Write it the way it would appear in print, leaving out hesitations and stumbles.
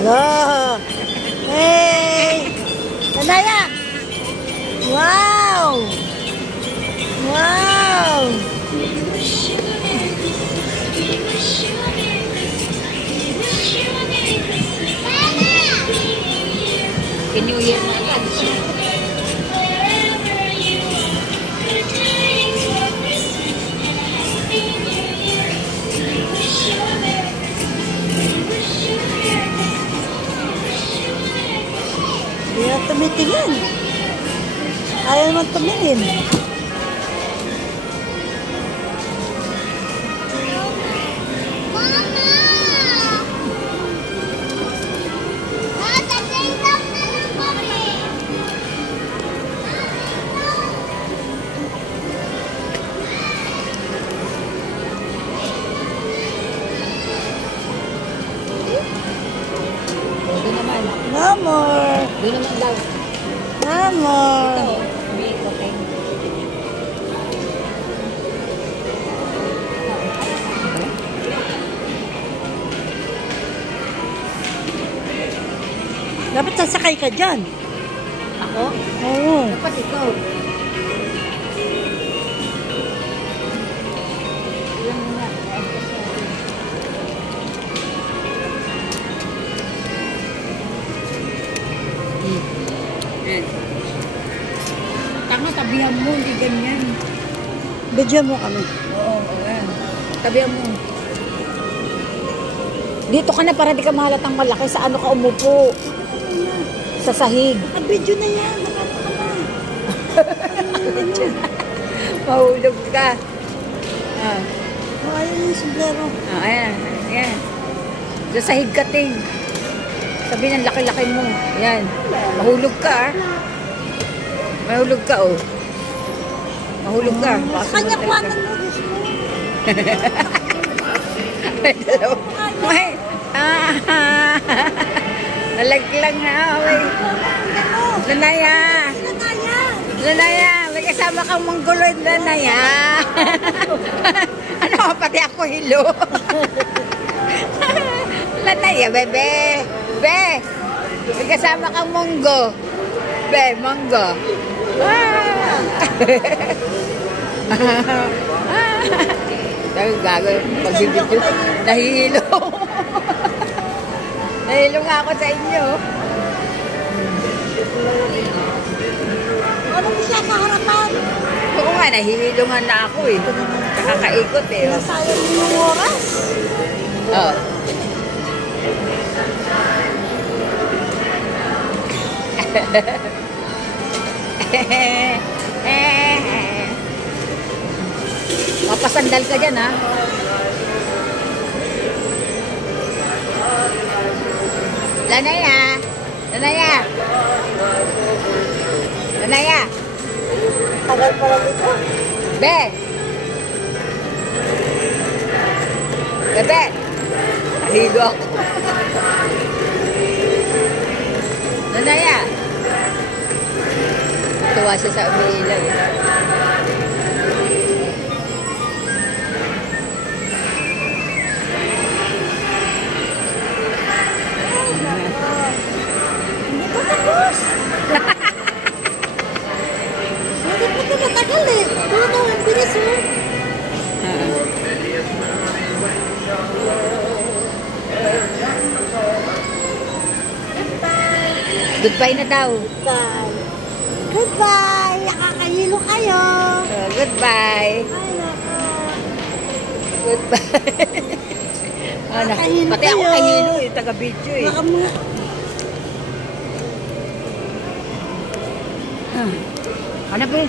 Wow! Hey! Danaya! Wow! Wow! Can you hear my lunch? Hindi na tumitingin. Ayaw naman tumingin. Doon naman. No more! Doon naman daw. No more! Ito, may okay. Dapat sasakay ka dyan. Ako? Oo. Dapat ikaw. Ilan mo na. Tanga, tabihan mo, hindi ganyan. Bidyan mo kami. Oo, ayan. Tabihan mo. Dito ka na para di ka mahalatang malaki. Sa ano ka umupo? Sa sahig. Bidyo na yan. Nakaka ka na. Mahulog ka. Ah, Ayaw yung sombrero. ayan, ayan. Sa sahig ka, ting. Sabi ng laki-laki mo. Ayan. Mahulog ka, ah. Mahulog ka, oh. Mahulog ka. Baka Sa kanya sumunod kuha ka. ng noodles mo. May, nalaglang na, may. Lanaya. Lanaya, may kasama kang mongoloid, Lanaya. Ano, pati ako hilo. Lanaya, bebe. Be, may kasama kang monggo. Be, monggo. Dahil gago, pagbibidyo, nahihilo. Nahihilo nga ako sa inyo. Ano mo siya sa harapan? Oo nga, nahihilo nga na ako eh. Nakakaikot eh. Oh. Nasayang mo yung oras. Oh. Mapasandal ka dyan, ha? Lanaya! Lanaya! Lanaya! Tagal pala dito. Be! Bebe! Nahilo ako. Lanaya! Tuwa siya sa umiilaw eh. Hindi pa tapos. Hindi pa ito matagal eh. Ano, ang bilis oh. Goodbye na daw. Goodbye. Goodbye. Nakakahilo kayo. Goodbye. Ay, nako. Goodbye. Ano, Nakahilo pati ako kayo. kahilo eh, taga-video eh. Baka mga... Ano ba?